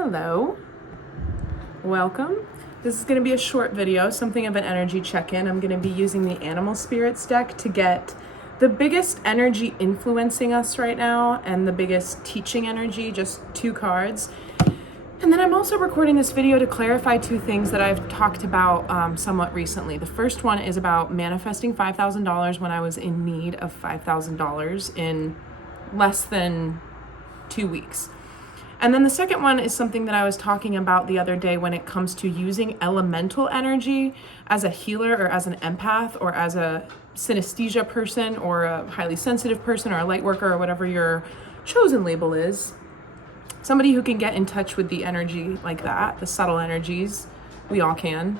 Hello, welcome. This is going to be a short video, something of an energy check-in. I'm going to be using the Animal Spirits deck to get the biggest energy influencing us right now and the biggest teaching energy, just 2 cards. And then I'm also recording this video to clarify 2 things that I've talked about somewhat recently. The first one is about manifesting $5,000 when I was in need of $5,000 in less than 2 weeks. And then the second one is something that I was talking about the other day when it comes to using elemental energy as a healer or as an empath or as a synesthesia person or a highly sensitive person or a light worker or whatever your chosen label is. Somebody who can get in touch with the energy like that, the subtle energies. We all can.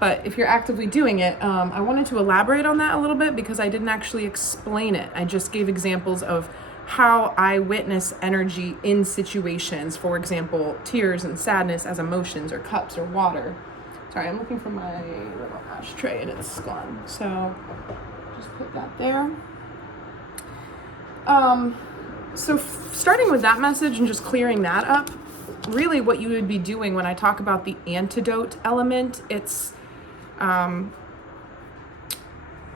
But if you're actively doing it, I wanted to elaborate on that a little bit because I didn't actually explain it. I just gave examples of how I witness energy in situations. For example, tears and sadness as emotions or cups or water. Sorry, I'm looking for my little ashtray and it's gone. So just put that there. So starting with that message and just clearing that up, really what you would be doing when I talk about the antidote element, it's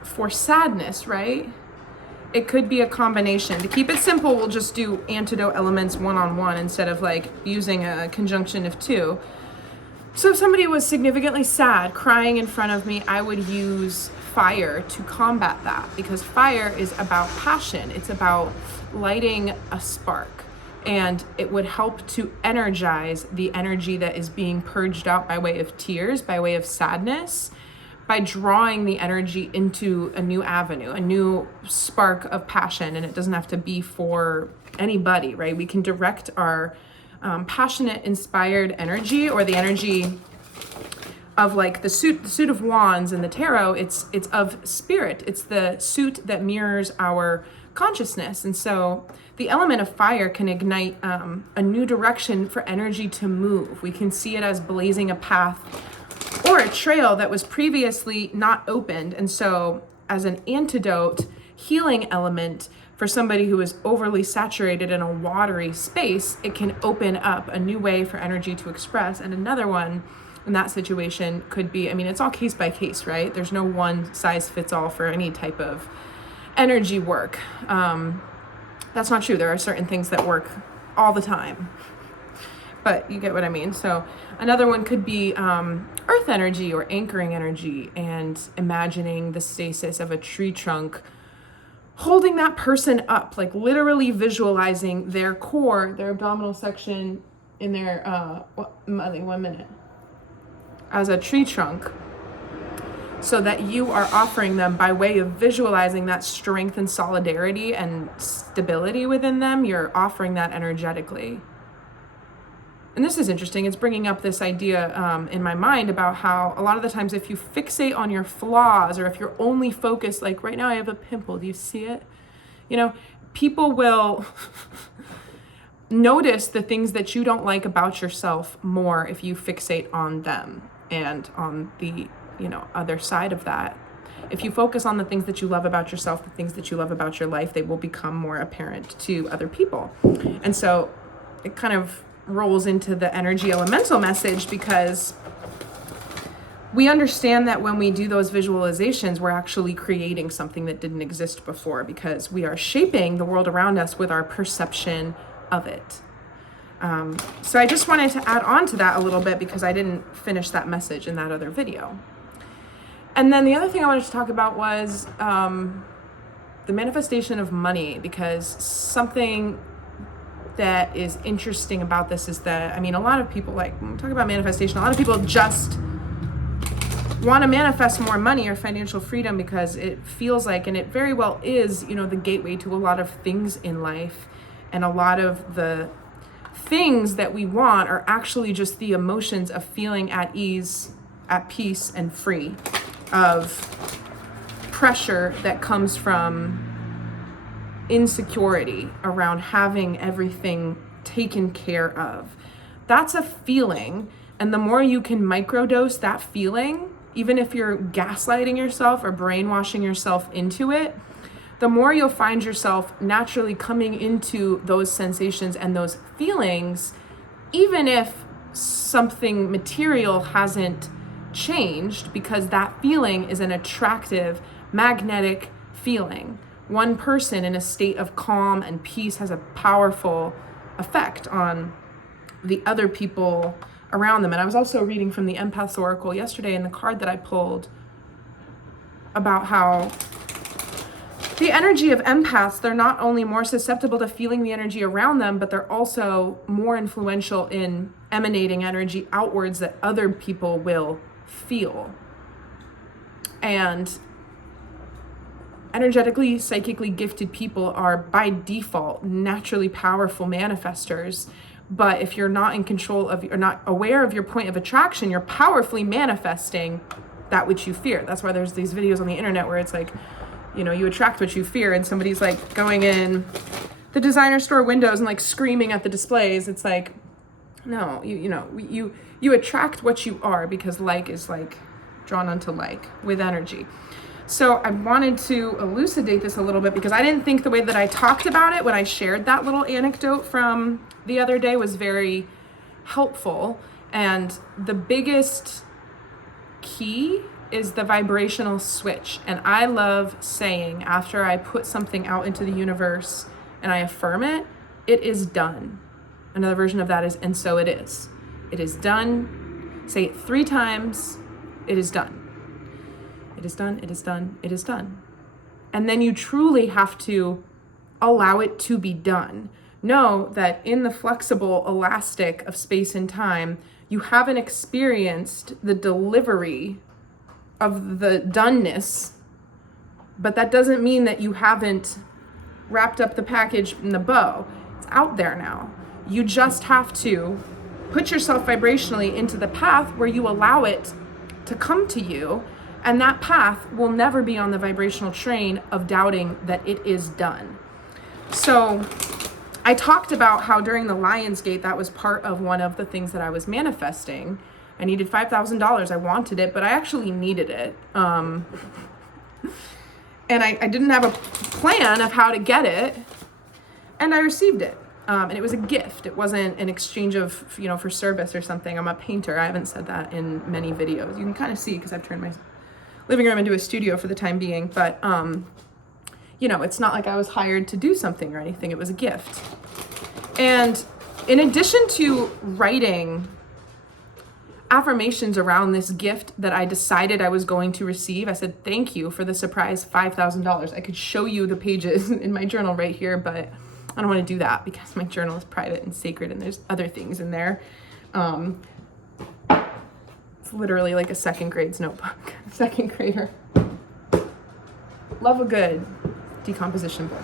for sadness, right? It could be a combination. To keep it simple, we'll just do antidote elements one-on-one instead of like using a conjunction of 2. So if somebody was significantly sad, crying in front of me, I would use fire to combat that because fire is about passion. It's about lighting a spark, and it would help to energize the energy that is being purged out by way of tears, by way of sadness, by drawing the energy into a new avenue, a new spark of passion. And it doesn't have to be for anybody, right? We can direct our passionate, inspired energy, or the energy of like the suit of wands in the tarot. It's of spirit. It's the suit that mirrors our consciousness. And so the element of fire can ignite a new direction for energy to move. We can see it as blazing a path or a trail that was previously not opened. And so as an antidote, healing element for somebody who is overly saturated in a watery space, it can open up a new way for energy to express. And another one in that situation could be, I mean, it's all case by case, right? There's no one size fits all for any type of energy work. That's not true. There are certain things that work all the time. But you get what I mean. So another one could be earth energy or anchoring energy, and imagining the stasis of a tree trunk holding that person up, like literally visualizing their core, their abdominal section in their, 1 minute, as a tree trunk, so that you are offering them, by way of visualizing that strength and solidarity and stability within them, you're offering that energetically. And this is interesting. It's bringing up this idea in my mind about how a lot of the times if you fixate on your flaws, or if you're only focused, like right now I have a pimple, do you see it? You know, people will notice the things that you don't like about yourself more if you fixate on them. And on the, other side of that, if you focus on the things that you love about yourself, the things that you love about your life, they will become more apparent to other people. And so it kind of rolls into the energy elemental message, because we understand that when we do those visualizations, we're actually creating something that didn't exist before, because we are shaping the world around us with our perception of it. So I just wanted to add on to that a little bit because I didn't finish that message in that other video. And then the other thing I wanted to talk about was the manifestation of money, because something that is interesting about this is that, a lot of people, like when we talk about manifestation, a lot of people just want to manifest more money or financial freedom because it feels like, and it very well is, the gateway to a lot of things in life. And a lot of the things that we want are actually just the emotions of feeling at ease, at peace, and free of pressure that comes from insecurity around having everything taken care of. That's a feeling, and the more you can microdose that feeling, even if you're gaslighting yourself or brainwashing yourself into it, the more you'll find yourself naturally coming into those sensations and those feelings even if something material hasn't changed, because that feeling is an attractive, magnetic feeling. One person in a state of calm and peace has a powerful effect on the other people around them. And I was also reading from the Empath's Oracle yesterday in the card that I pulled about how the energy of empaths, they're not only more susceptible to feeling the energy around them, but they're also more influential in emanating energy outwards that other people will feel. And energetically, psychically gifted people are by default naturally powerful manifestors. But if you're not in control of, or not aware of your point of attraction, you're powerfully manifesting that which you fear. That's why there's these videos on the internet where it's like, you know, you attract what you fear, and somebody's like going in the designer store windows and like screaming at the displays. It's like, no, you attract what you are, because like is like drawn onto like with energy. So I wanted to elucidate this a little bit, because I didn't think the way that I talked about it when I shared that little anecdote from the other day was very helpful. And the biggest key is the vibrational switch. And I love saying, after I put something out into the universe and I affirm it, it is done. Another version of that is, and so it is. It is done. Say it 3 times. It is done. It is done, it is done, it is done. And then you truly have to allow it to be done. Know that in the flexible elastic of space and time, you haven't experienced the delivery of the doneness, but that doesn't mean that you haven't wrapped up the package in the bow. It's out there now. You just have to put yourself vibrationally into the path where you allow it to come to you. And that path will never be on the vibrational train of doubting that it is done. So I talked about how during the Lionsgate, that was part of one of the things that I was manifesting. I needed $5,000. I wanted it, but I actually needed it. And I didn't have a plan of how to get it. And I received it. And it was a gift. It wasn't an exchange of, for service or something. I'm a painter. I haven't said that in many videos. You can kind of see, because I've turned my living room into a studio for the time being, but it's not like I was hired to do something or anything. It was a gift. And in addition to writing affirmations around this gift that I decided I was going to receive, I said, thank you for the surprise $5,000. I could show you the pages in my journal right here, but I don't want to do that because my journal is private and sacred and there's other things in there. Literally like a second grade's notebook. Second grader. Love a good decomposition book.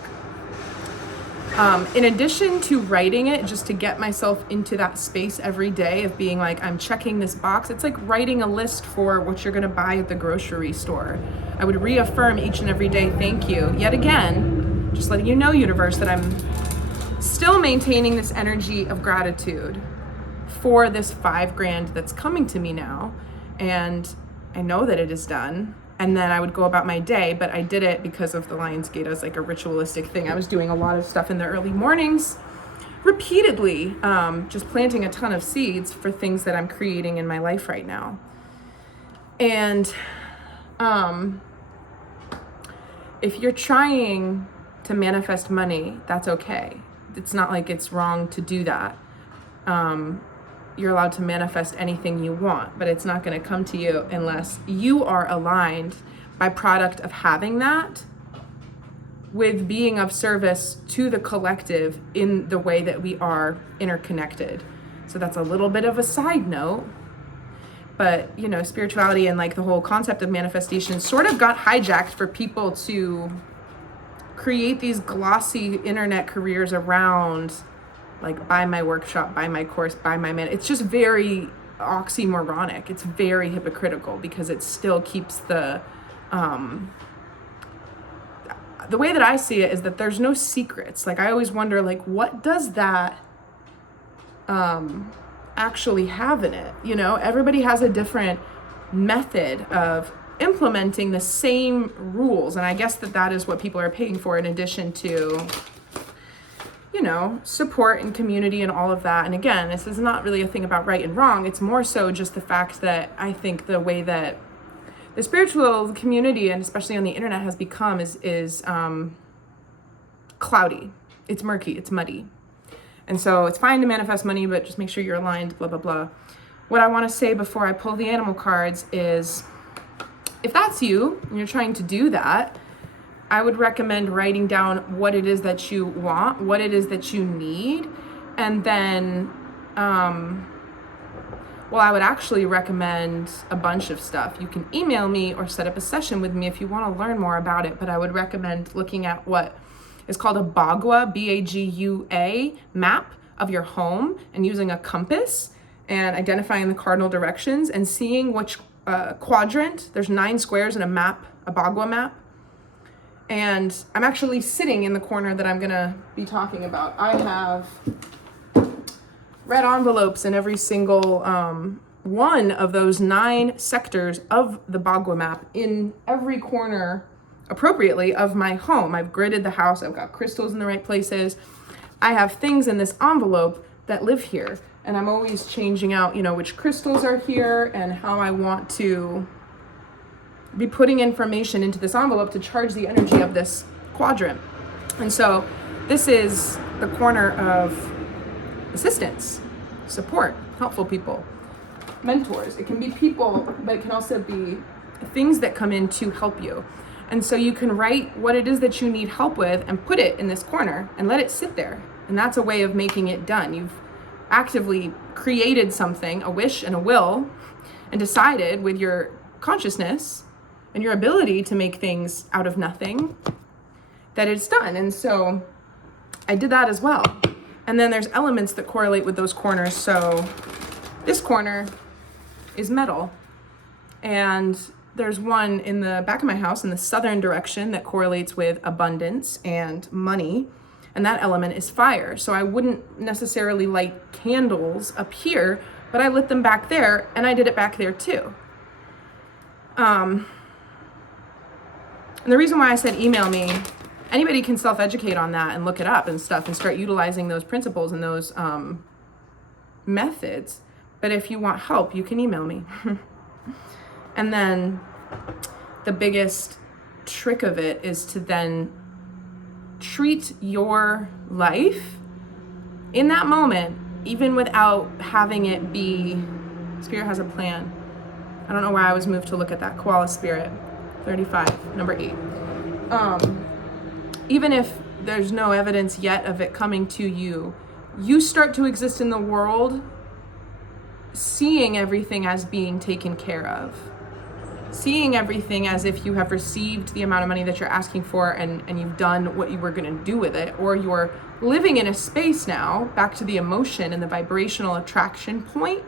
In addition to writing it, just to get myself into that space every day of being like, I'm checking this box. It's like writing a list for what you're gonna buy at the grocery store. I would reaffirm each and every day, thank you. Yet again, just letting you know, universe, that I'm still maintaining this energy of gratitude for this $5,000 that's coming to me now. And I know that it is done. And then I would go about my day, but I did it because of the Lionsgate as like a ritualistic thing. I was doing a lot of stuff in the early mornings, repeatedly, just planting a ton of seeds for things that I'm creating in my life right now. And if you're trying to manifest money, that's okay. It's not like it's wrong to do that. You're allowed to manifest anything you want, but it's not going to come to you unless you are aligned by product of having that with being of service to the collective in the way that we are interconnected. So that's a little bit of a side note, but spirituality and like the whole concept of manifestation sort of got hijacked for people to create these glossy internet careers around like buy my workshop, buy my course, buy my man. It's just very oxymoronic. It's very hypocritical because it still keeps the way that I see it is that there's no secrets. Like I always wonder, like, what does that actually have in it? Everybody has a different method of implementing the same rules. And I guess that is what people are paying for in addition to support and community and all of that. And again, this is not really a thing about right and wrong. It's more so just the fact that I think the way that the spiritual community, and especially on the internet, has become is cloudy. It's murky. It's muddy. And so it's fine to manifest money, but just make sure you're aligned, blah, blah, blah. What I want to say before I pull the animal cards is, if that's you and you're trying to do that, I would recommend writing down what it is that you want, what it is that you need. And then, I would actually recommend a bunch of stuff. You can email me or set up a session with me if you want to learn more about it. But I would recommend looking at what is called a bagua, B-A-G-U-A, map of your home, and using a compass and identifying the cardinal directions and seeing which quadrant. There's 9 squares in a map, a bagua map. And I'm actually sitting in the corner that I'm gonna be talking about. I have red envelopes in every single one of those 9 sectors of the bagua map in every corner appropriately of my home. I've gridded the house. I've got crystals in the right places. I have things in this envelope that live here. And I'm always changing out, which crystals are here and how I want to be putting information into this envelope to charge the energy of this quadrant. And so this is the corner of assistance, support, helpful people, mentors. It can be people, but it can also be things that come in to help you. And so you can write what it is that you need help with and put it in this corner and let it sit there. And that's a way of making it done. You've actively created something, a wish and a will, and decided with your consciousness and your ability to make things out of nothing that it's done. And so I did that as well. And then there's elements that correlate with those corners. So this corner is metal, and there's one in the back of my house in the southern direction that correlates with abundance and money, and that element is fire. So I wouldn't necessarily light candles up here, but I lit them back there, and I did it back there too. And the reason why I said email me, anybody can self-educate on that and look it up and stuff and start utilizing those principles and those methods. But if you want help, you can email me. And then the biggest trick of it is to then treat your life in that moment, even without having it be, Spirit has a plan. I don't know why I was moved to look at that. Koala Spirit, 35, number 8. Even if there's no evidence yet of it coming to you, you start to exist in the world seeing everything as being taken care of. Seeing everything as if you have received the amount of money that you're asking for and you've done what you were going to do with it, or you're living in a space now, back to the emotion and the vibrational attraction point.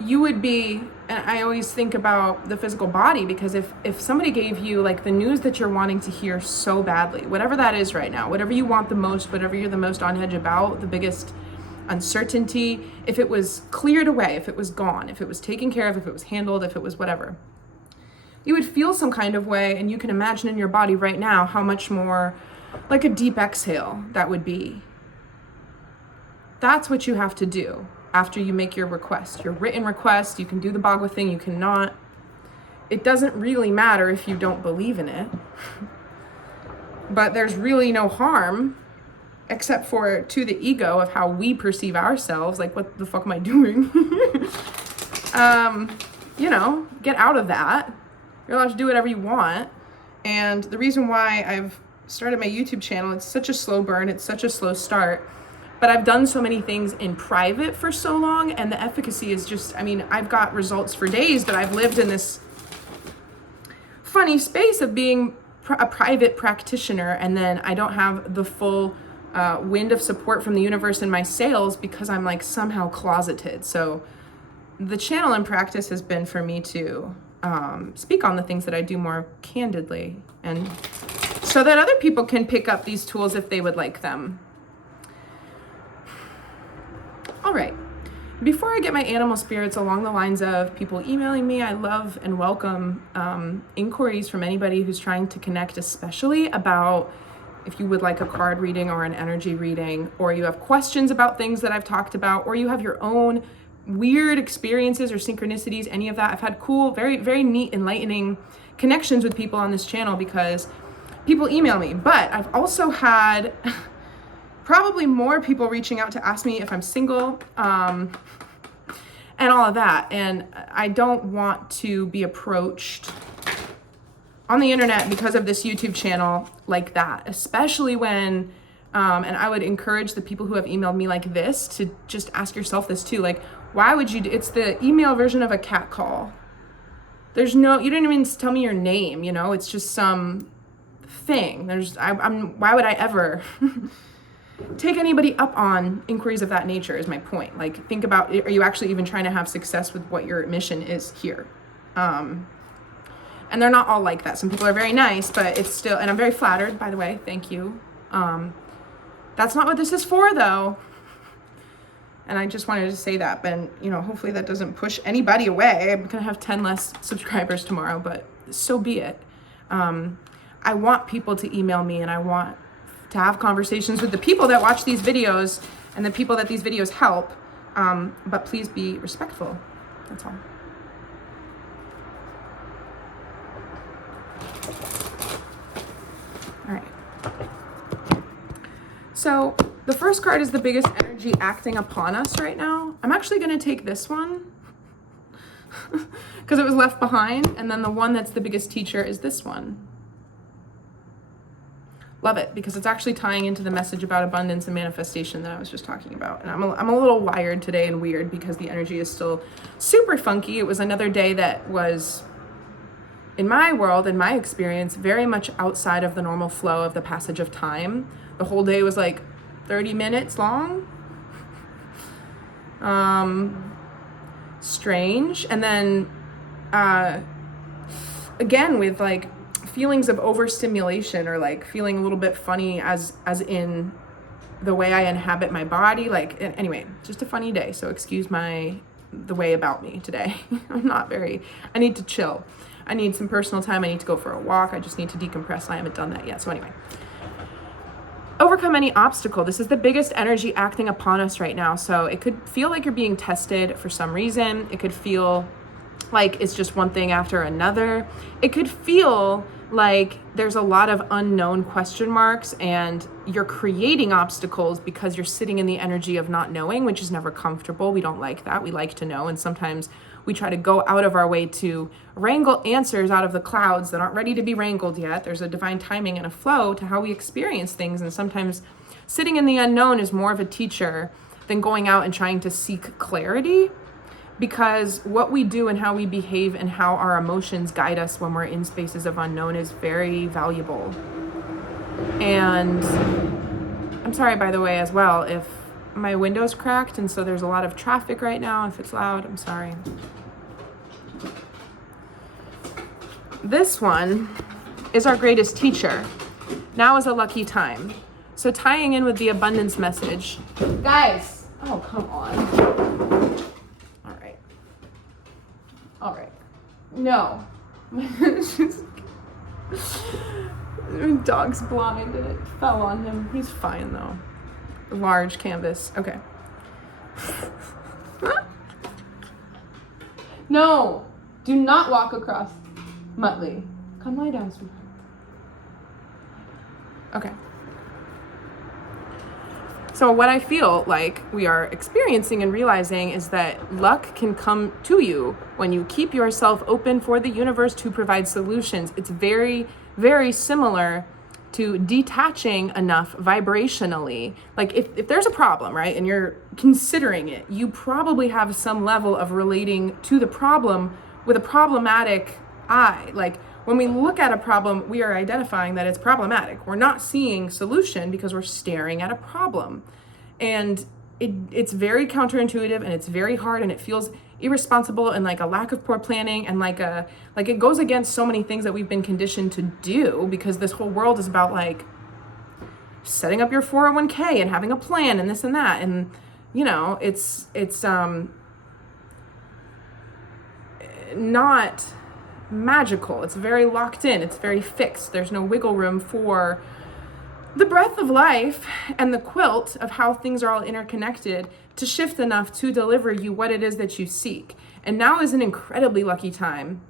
You would be, and I always think about the physical body, because if somebody gave you like the news that you're wanting to hear so badly, whatever that is right now, whatever you want the most, whatever you're the most on edge about, the biggest uncertainty, if it was cleared away, if it was gone, if it was taken care of, if it was handled, if it was whatever, you would feel some kind of way. And you can imagine in your body right now how much more like a deep exhale that would be. That's what you have to do after you make your request, your written request. You can do the bagua thing, you cannot. It doesn't really matter if you don't believe in it, but there's really no harm except for to the ego of how we perceive ourselves, like, what the fuck am I doing? Get out of that. You're allowed to do whatever you want. And the reason why I've started my YouTube channel, it's such a slow burn, it's such a slow start, but I've done so many things in private for so long, and the efficacy is just, I've got results for days, but I've lived in this funny space of being a private practitioner, and then I don't have the full wind of support from the universe in my sales because I'm like somehow closeted. So the channel in practice has been for me to speak on the things that I do more candidly, and so that other people can pick up these tools if they would like them. All right, before I get my animal spirits along the lines of people emailing me, I love and welcome inquiries from anybody who's trying to connect, especially about if you would like a card reading or an energy reading, or you have questions about things that I've talked about, or you have your own weird experiences or synchronicities, any of that. I've had cool, very, very neat, enlightening connections with people on this channel because people email me. But I've also had probably more people reaching out to ask me if I'm single, and all of that. And I don't want to be approached on the internet because of this YouTube channel like that, especially when, and I would encourage the people who have emailed me like this to just ask yourself this too. Like, why would you it's the email version of a cat call. There's no, you didn't even tell me your name, you know, it's just some thing. Why would I ever take anybody up on inquiries of that nature is my point. Like, think about, are you actually even trying to have success with what your mission is here? And they're not all like that. Some people are very nice, but it's still, and I'm very flattered, by the way, thank you. That's not what this is for though. And I just wanted to say that, but you know, hopefully that doesn't push anybody away. I'm gonna have 10 less subscribers tomorrow, but so be it. I want people to email me, and I want to have conversations with the people that watch these videos and the people that these videos help. But please be respectful, that's all. All right. So the first card is the biggest energy acting upon us right now. I'm actually going to take this one because it was left behind. And then the one that's the biggest teacher is this one. Love it because it's actually tying into the message about abundance and manifestation that I was just talking about. And I'm a little wired today and weird because the energy is still super funky. It was another day that was, in my world, in my experience, very much outside of the normal flow of the passage of time. The whole day was like 30 minutes long. Strange. And then again with like feelings of overstimulation, or like feeling a little bit funny as in the way I inhabit my body. Like, anyway, just a funny day. So excuse the way about me today. I need to chill. I need some personal time. I need to go for a walk. I just need to decompress. I haven't done that yet. So anyway, overcome any obstacle. This is the biggest energy acting upon us right now. So it could feel like you're being tested for some reason. It could feel like it's just one thing after another. It could feel like there's a lot of unknown question marks and you're creating obstacles because you're sitting in the energy of not knowing, which is never comfortable. We don't like that. We like to know. And sometimes we try to go out of our way to wrangle answers out of the clouds that aren't ready to be wrangled yet. There's a divine timing and a flow to how we experience things. And sometimes sitting in the unknown is more of a teacher than going out and trying to seek clarity, because what we do and how we behave and how our emotions guide us when we're in spaces of unknown is very valuable. And I'm sorry, by the way, as well, if my window's cracked and so there's a lot of traffic right now. If it's loud, I'm sorry. This one is our greatest teacher. Now is a lucky time. So tying in with the abundance message. Guys, oh, come on. All right. No. Dog's blind and it fell on him. He's fine though. Large canvas. Okay. No. Do not walk across. Muttley. Come lie down, sweetheart. Okay. So what I feel like we are experiencing and realizing is that luck can come to you when you keep yourself open for the universe to provide solutions. It's very, very similar to detaching enough vibrationally. Like if there's a problem, right, and you're considering it, you probably have some level of relating to the problem with a problematic eye. Like when we look at a problem, we are identifying that it's problematic. We're not seeing solution because we're staring at a problem. And it's very counterintuitive and it's very hard and it feels irresponsible and like a lack of poor planning and like it goes against so many things that we've been conditioned to do, because this whole world is about like setting up your 401k and having a plan and this and that. And you know, it's not magical. It's very locked in. It's very fixed. There's no wiggle room for the breath of life and the quilt of how things are all interconnected to shift enough to deliver you what it is that you seek. And now is an incredibly lucky time.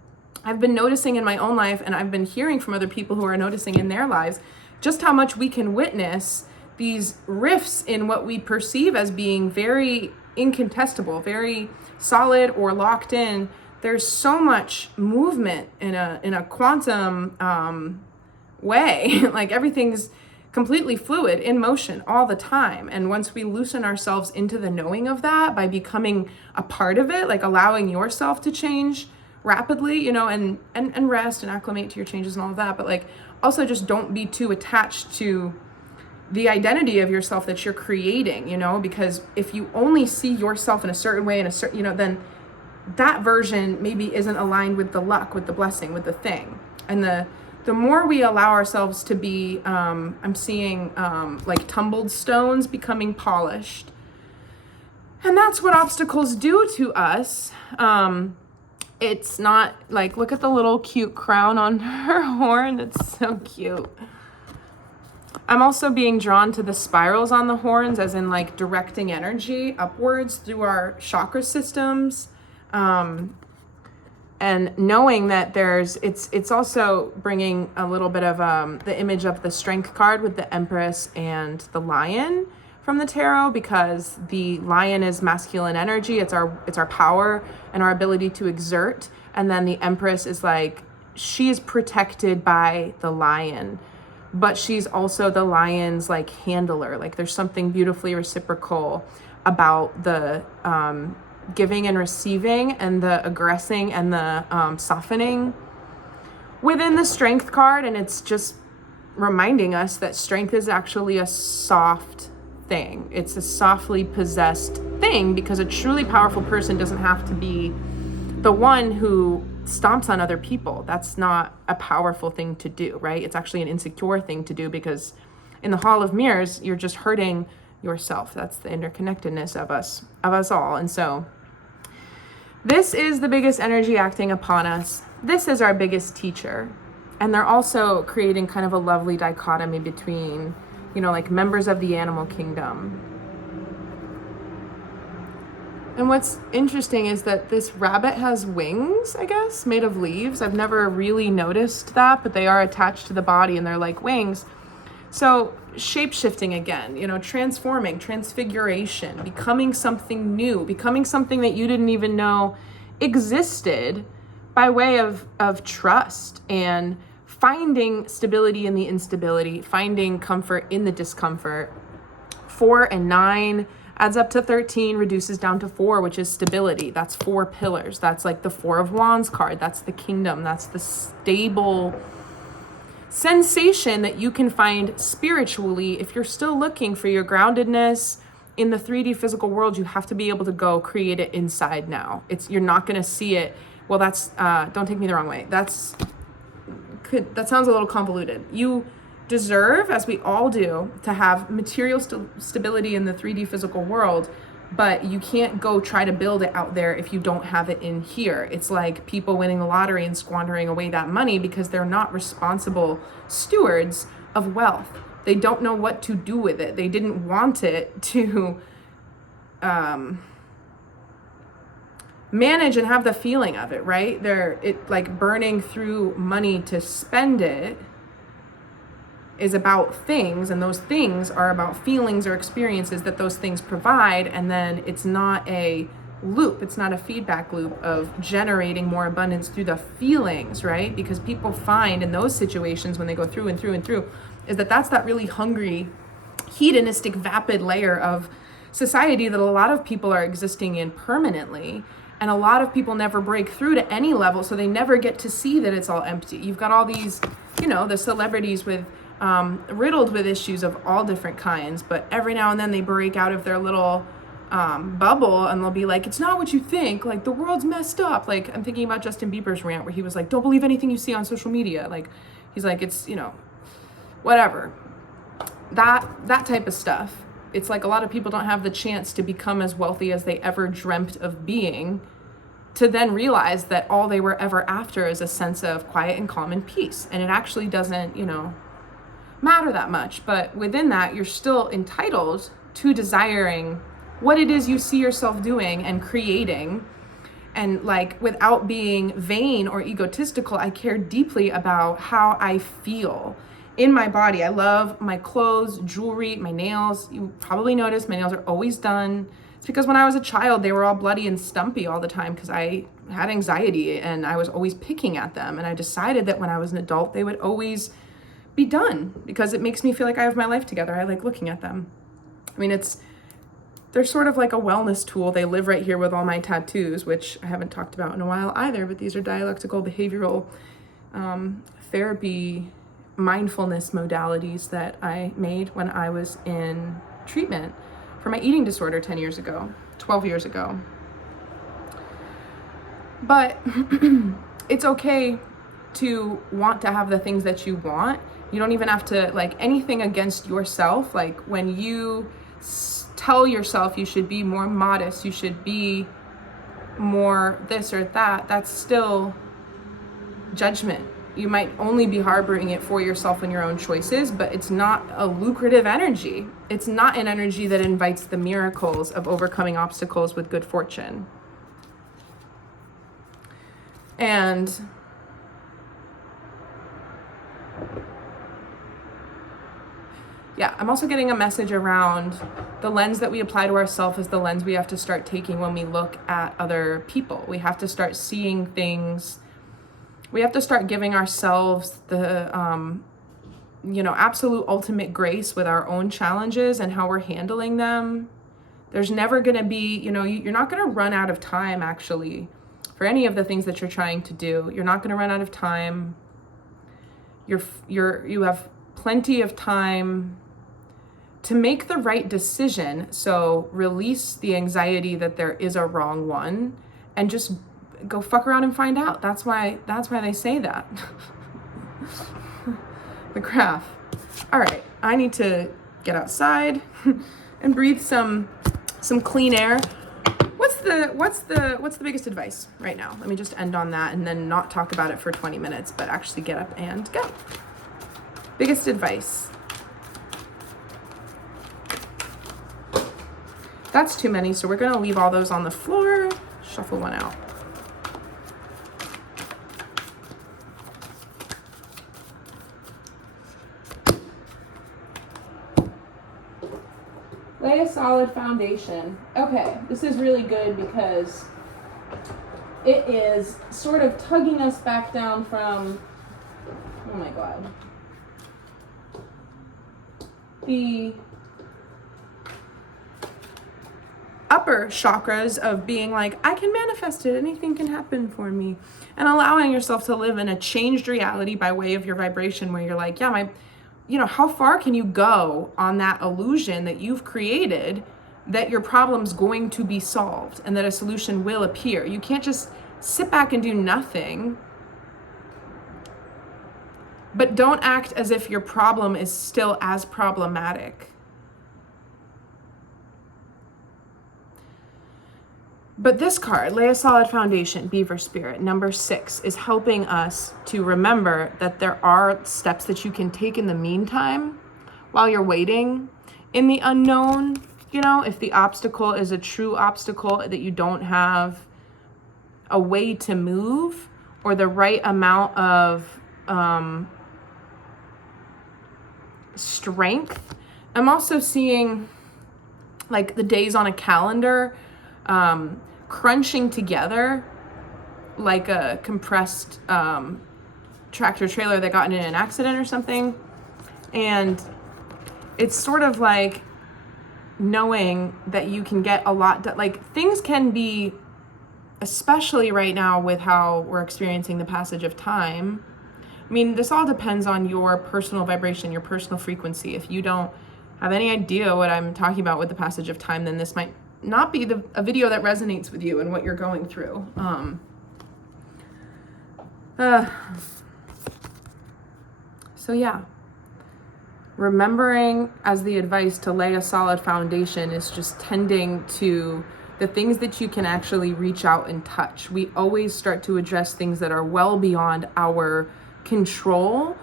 I've been noticing in my own life, and I've been hearing from other people who are noticing in their lives, just how much we can witness these rifts in what we perceive as being very incontestable, very solid or locked in. There's so much movement in a quantum way. Like everything's completely fluid, in motion all the time. And once we loosen ourselves into the knowing of that by becoming a part of it, like allowing yourself to change rapidly, you know, and rest and acclimate to your changes and all of that, but like also just don't be too attached to the identity of yourself that you're creating, you know, because if you only see yourself in a certain way, in a certain, you know, then that version maybe isn't aligned with the luck, with the blessing, with the thing. And the more we allow ourselves to be, I'm seeing like tumbled stones becoming polished. And that's what obstacles do to us. It's not like, look at the little cute crown on her horn. It's so cute. I'm also being drawn to the spirals on the horns, as in like directing energy upwards through our chakra systems. And knowing that it's also bringing a little bit of the image of the strength card with the Empress and the Lion from the tarot, because the Lion is masculine energy. It's our power and our ability to exert. And then the Empress is like, she is protected by the Lion, but she's also the Lion's like handler. Like there's something beautifully reciprocal about the giving and receiving, and the aggressing and the softening within the strength card. And it's just reminding us that strength is actually a soft thing. It's a softly possessed thing, because a truly powerful person doesn't have to be the one who stomps on other people. That's not a powerful thing to do, right? It's actually an insecure thing to do, because in the Hall of Mirrors, you're just hurting yourself. That's the interconnectedness of us all. And so this is the biggest energy acting upon us. This is our biggest teacher. And they're also creating kind of a lovely dichotomy between, you know, like members of the animal kingdom. And what's interesting is that this rabbit has wings, I guess, made of leaves. I've never really noticed that, but they are attached to the body and they're like wings. So shape-shifting again, you know, transforming, transfiguration, becoming something new, becoming something that you didn't even know existed, by way of trust, and finding stability in the instability, finding comfort in the discomfort. 4 and 9 adds up to 13, reduces down to 4, which is stability. That's 4 pillars. That's like the 4 of Wands card. That's the kingdom. That's the stable sensation that you can find spiritually. If you're still looking for your groundedness in the 3D physical world, you have to be able to go create it inside now. You're not going to see it. Well, that's, don't take me the wrong way. That sounds a little convoluted. You deserve, as we all do, to have material stability in the 3D physical world, but you can't go try to build it out there if you don't have it in here. It's like people winning the lottery and squandering away that money because they're not responsible stewards of wealth. They don't know what to do with it. They didn't want it to manage and have the feeling of it, right? It like burning through money to spend it is about things, and those things are about feelings or experiences that those things provide. And then it's not a loop, it's not a feedback loop of generating more abundance through the feelings, right? Because people find in those situations, when they go through and through and through, is that's that really hungry, hedonistic, vapid layer of society that a lot of people are existing in permanently. And a lot of people never break through to any level, so they never get to see that it's all empty. You've got all these, you know, the celebrities with riddled with issues of all different kinds, but every now and then they break out of their little bubble and they'll be like, it's not what you think, like the world's messed up. Like I'm thinking about Justin Bieber's rant where he was like, don't believe anything you see on social media. Like he's like, it's, you know, whatever. That type of stuff. It's like a lot of people don't have the chance to become as wealthy as they ever dreamt of being, to then realize that all they were ever after is a sense of quiet and calm and peace. And it actually doesn't, you know, matter that much. But within that, you're still entitled to desiring what it is you see yourself doing and creating. And like, without being vain or egotistical, I care deeply about how I feel in my body. I love my clothes, jewelry, my nails. You probably noticed my nails are always done. It's because when I was a child, they were all bloody and stumpy all the time because I had anxiety and I was always picking at them. And I decided that when I was an adult, they would always be done because it makes me feel like I have my life together. I like looking at them. I mean, they're sort of like a wellness tool. They live right here with all my tattoos, which I haven't talked about in a while either, but these are dialectical behavioral therapy, mindfulness modalities that I made when I was in treatment for my eating disorder 12 years ago. But it's okay to want to have the things that you want. You don't even have to, like, anything against yourself. Like, when you tell yourself you should be more modest, you should be more this or that, that's still judgment. You might only be harboring it for yourself and your own choices, but it's not a lucrative energy. It's not an energy that invites the miracles of overcoming obstacles with good fortune. And yeah, I'm also getting a message around the lens that we apply to ourselves is the lens we have to start taking when we look at other people. We have to start seeing things. We have to start giving ourselves the, absolute ultimate grace with our own challenges and how we're handling them. There's never going to be, you're not going to run out of time, actually, for any of the things that you're trying to do. You're not going to run out of time. You have plenty of time to make the right decision. So release the anxiety that there is a wrong one and just go fuck around and find out. That's why they say that. The graph. All right, I need to get outside and breathe some clean air. What's the biggest advice right now? Let me just end on that and then not talk about it for 20 minutes, but actually get up and go. Biggest advice. That's too many, so we're gonna leave all those on the floor. Shuffle one out. Lay a solid foundation. Okay, this is really good because it is sort of tugging us back down from, oh my God, the upper chakras of being like, I can manifest it, anything can happen for me, and allowing yourself to live in a changed reality by way of your vibration where you're like, yeah, how far can you go on that illusion that you've created that your problem's going to be solved and that a solution will appear? You can't just sit back and do nothing. But don't act as if your problem is still as problematic. But this card, Lay a Solid Foundation, Beaver Spirit, number 6, is helping us to remember that there are steps that you can take in the meantime while you're waiting in the unknown. If the obstacle is a true obstacle that you don't have a way to move or the right amount of strength. I'm also seeing like the days on a calendar crunching together like a compressed tractor trailer that got in an accident or something. And it's sort of like knowing that you can get a lot done. Like, things can be, especially right now with how we're experiencing the passage of time. I mean, this all depends on your personal vibration, your personal frequency. If you don't have any idea what I'm talking about with the passage of time, then this might not be a video that resonates with you and what you're going through. So yeah, remembering as the advice to lay a solid foundation is just tending to the things that you can actually reach out and touch. We always start to address things that are well beyond our control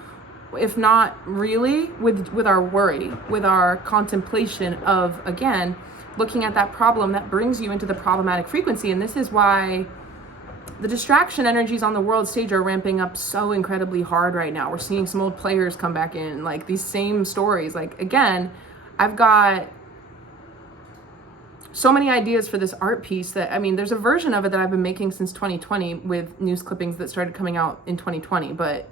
if not really, with our worry, with our contemplation of, again, looking at that problem that brings you into the problematic frequency. And this is why the distraction energies on the world stage are ramping up so incredibly hard right now. We're seeing some old players come back in, like these same stories. Like, again, I've got so many ideas for this art piece that, I mean, there's a version of it that I've been making since 2020 with news clippings that started coming out in 2020, but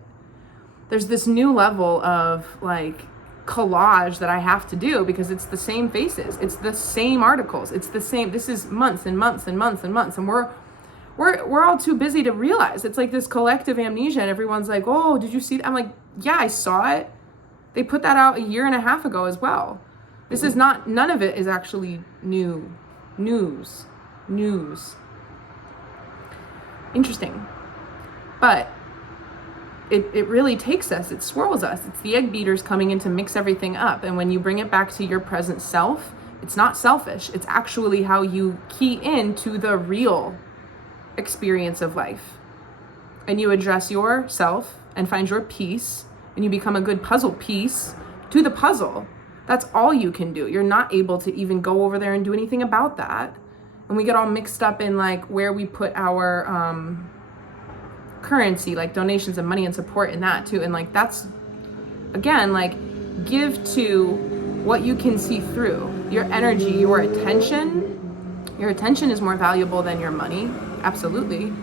there's this new level of like collage that I have to do because it's the same faces, it's the same articles, it's the same, this is months and months and months and months, and we're all too busy to realize. It's like this collective amnesia, and everyone's like, oh, did you see that? I'm like, yeah, I saw it. They put that out a year and a half ago as well. This is not, none of it is actually new news. Interesting. But it really takes us, it swirls us. It's the egg beaters coming in to mix everything up. And when you bring it back to your present self, it's not selfish. It's actually how you key into the real experience of life. And you address yourself and find your peace, and you become a good puzzle piece to the puzzle. That's all you can do. You're not able to even go over there and do anything about that. And we get all mixed up in like where we put our currency, like donations and money and support in that too. And like, that's, again, like, give to what you can see through. Your energy, your attention is more valuable than your money. Absolutely.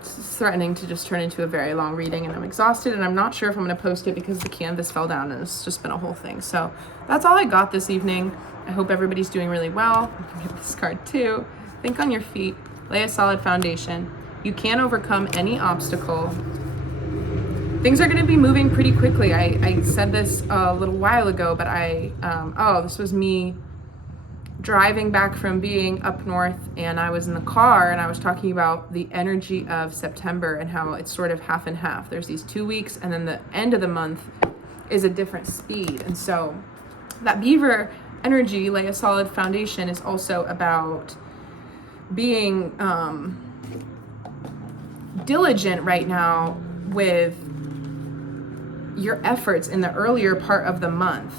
It's threatening to just turn into a very long reading, and I'm exhausted, and I'm not sure if I'm going to post it because the canvas fell down, and it's just been a whole thing. So that's all I got this evening. I hope everybody's doing really well. I can get this card too. Think on your feet, lay a solid foundation. You can overcome any obstacle. Things are going to be moving pretty quickly. I said this a little while ago, but this was me driving back from being up north, and I was in the car, and I was talking about the energy of September and how it's sort of half and half. There's these 2 weeks, and then the end of the month is a different speed. And so that beaver energy, lay a solid foundation, is also about being diligent right now with your efforts in the earlier part of the month,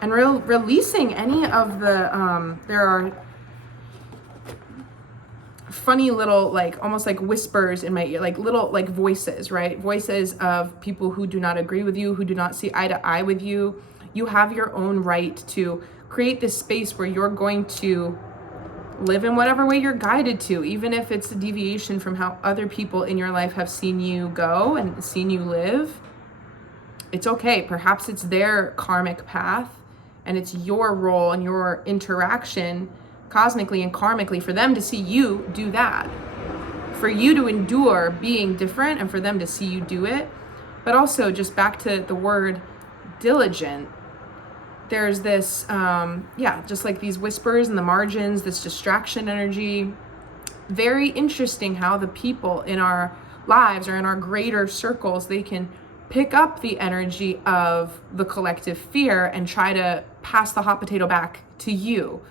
and releasing any of the there are funny little, like, almost like whispers in my ear, like little like voices, right? Voices of people who do not agree with you, who do not see eye to eye with you. You have your own right to create this space where you're going to live in whatever way you're guided to, even if it's a deviation from how other people in your life have seen you go and seen you live. It's okay. Perhaps it's their karmic path, and it's your role and your interaction cosmically and karmically for them to see you do that, for you to endure being different and for them to see you do it. But also, just back to the word diligent, there's this, just like these whispers in the margins, this distraction energy. Very interesting how the people in our lives or in our greater circles, they can pick up the energy of the collective fear and try to pass the hot potato back to you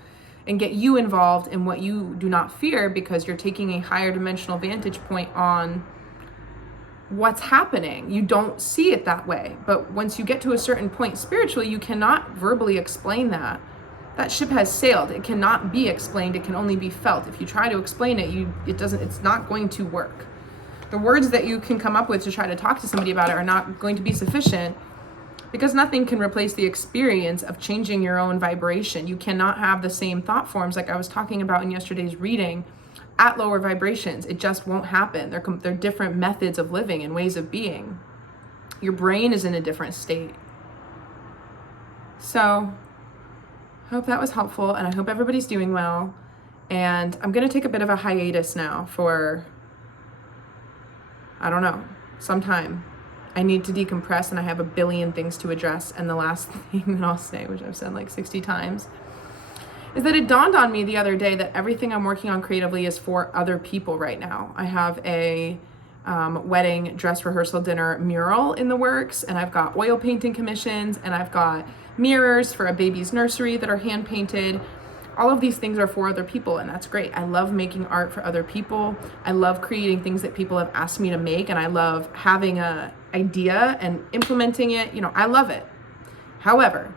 and get you involved in what you do not fear, because you're taking a higher dimensional vantage point on what's happening. You don't see it that way. But once you get to a certain point spiritually, you cannot verbally explain that. That ship has sailed. It cannot be explained. It can only be felt. If you try to explain it, it's not going to work. The words that you can come up with to try to talk to somebody about it are not going to be sufficient, because nothing can replace the experience of changing your own vibration. You cannot have the same thought forms like I was talking about in yesterday's reading at lower vibrations. It just won't happen. They're different methods of living and ways of being. Your brain is in a different state. So I hope that was helpful, and I hope everybody's doing well. And I'm going to take a bit of a hiatus now for, I don't know, some time. I need to decompress, and I have a billion things to address. And the last thing that I'll say, which I've said like 60 times, is that it dawned on me the other day that everything I'm working on creatively is for other people right now. I have a wedding dress rehearsal dinner mural in the works, and I've got oil painting commissions, and I've got mirrors for a baby's nursery that are hand painted. all of these things are for other people, and that's great. I love making art for other people. I love creating things that people have asked me to make, and I love having a idea and implementing it. You know, I love it. However,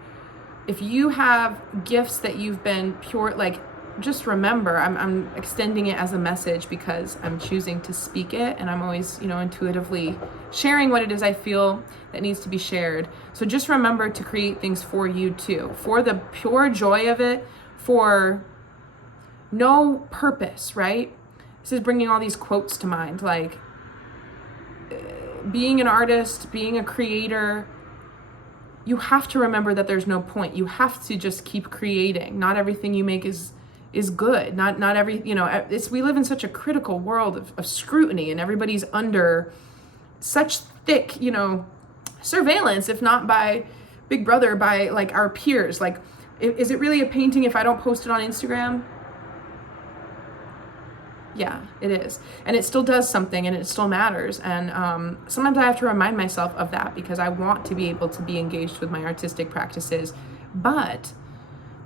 if you have gifts that you've been pure, like, just remember, I'm extending it as a message because I'm choosing to speak it, and I'm always, you know, intuitively sharing what it is I feel that needs to be shared. So just remember to create things for you too, for the pure joy of it, for no purpose, right? This is bringing all these quotes to mind, like being an artist, being a creator, you have to remember that there's no point. You have to just keep creating. Not everything you make is good. Not every, you know, we live in such a critical world of scrutiny, and everybody's under such thick, you know, surveillance, if not by Big Brother, by like our peers. Like, is it really a painting if I don't post it on Instagram? Yeah, it is. And it still does something, and it still matters. And sometimes I have to remind myself of that because I want to be able to be engaged with my artistic practices. But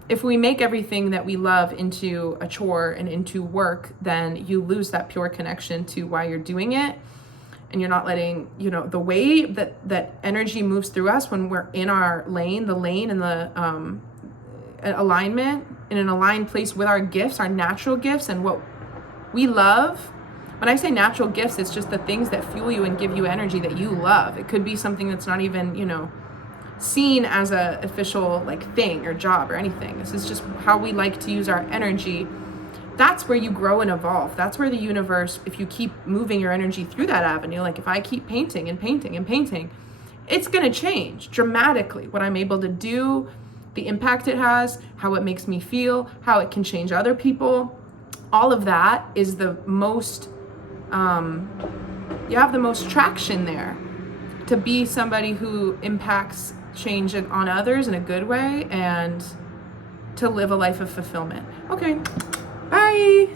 if we make everything that we love into a chore and into work, then you lose that pure connection to why you're doing it. And you're not letting, you know, the way that energy moves through us when we're in our lane, the lane and the alignment, in an aligned place with our gifts, our natural gifts, and what we love. When I say natural gifts, it's just the things that fuel you and give you energy that you love. It could be something that's not even, you know, seen as a official like thing or job or anything. This is just how we like to use our energy. That's where you grow and evolve. That's where the universe, if you keep moving your energy through that avenue, like if I keep painting and painting and painting, it's going to change dramatically what I'm able to do, the impact it has, how it makes me feel, how it can change other people. All of that is the most, you have the most traction there to be somebody who impacts change on others in a good way and to live a life of fulfillment. Okay, bye.